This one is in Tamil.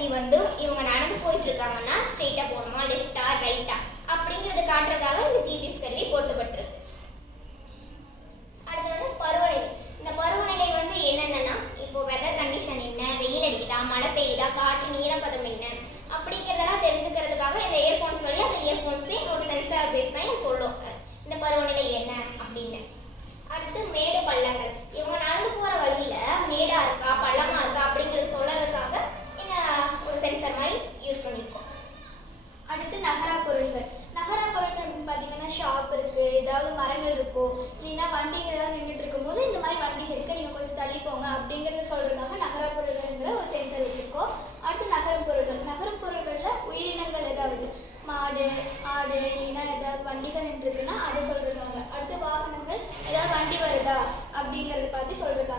கருவி வந்து இவங்க நடந்து போயிட்டு இருக்காங்கன்னா ஸ்ட்ரெயிட்டா போகணுமா லெஃப்டா ரைட்டா அப்படிங்கறத காட்டுறதுக்காக இந்த ஜிபிஎஸ் கருவி பொருத்தப்பட்டிருக்கு. அடுத்து வந்து பருவநிலை. இந்த பருவநிலை வந்து என்னென்னா இப்போ வெதர் கண்டிஷன் என்ன, வெயில் அடிக்குதா, மழை பெய்யுதா, காற்று ஈரப்பதம் என்ன அப்படிங்கிறதெல்லாம் தெரிஞ்சுக்கிறதுக்காக இந்த இயர்ஃபோன்ஸ் வழியா அந்த இயர்ஃபோன்ஸே ஒரு சென்சார் பேஸ் பண்ணி சொல்லும் இந்த பருவநிலை என்ன அப்படின்னு. அடுத்து மேடு பள்ளங்கள். இவங்க நடந்து போற வழியில மேடா இருக்கா பள்ளமா இருக்கா அப்படிங்கறத சொல்றதுக்காக இந்த ஒரு சென்சார் மாதிரி யூஸ் பண்ணிருக்கோம். அடுத்து நகரா பொருள்கள். நகரா பொருள்கள் பார்த்தீங்கன்னா ஷாப் இருக்கு, ஏதாவது மரங்கள் இருக்கும், இல்லைன்னா வண்டிகள் ஏதாவது நின்றுட்டு இருக்கும்போது இந்த மாதிரி வண்டிகள் இருக்கு நீங்க கொஞ்சம் தள்ளி போங்க அப்படிங்கறத சொல்றதுக்காக நகரா பொருள்கள்ங்கிற ஒரு சென்சார் வச்சிருக்கோம். அடுத்து நகரம் பொருள்கள். நகரம் பொருள்கள்ல உயிரினங்கள் ஏதாவது மாடு ஆடு இல்லைன்னா ஏதாவது வண்டிகள் நின்றுருக்குன்னா அதை சொல்றதுக்காங்க. அடுத்து வாகனங்கள் ஏதாவது வண்டி வருதா அப்படிங்கறத பார்த்து சொல்றது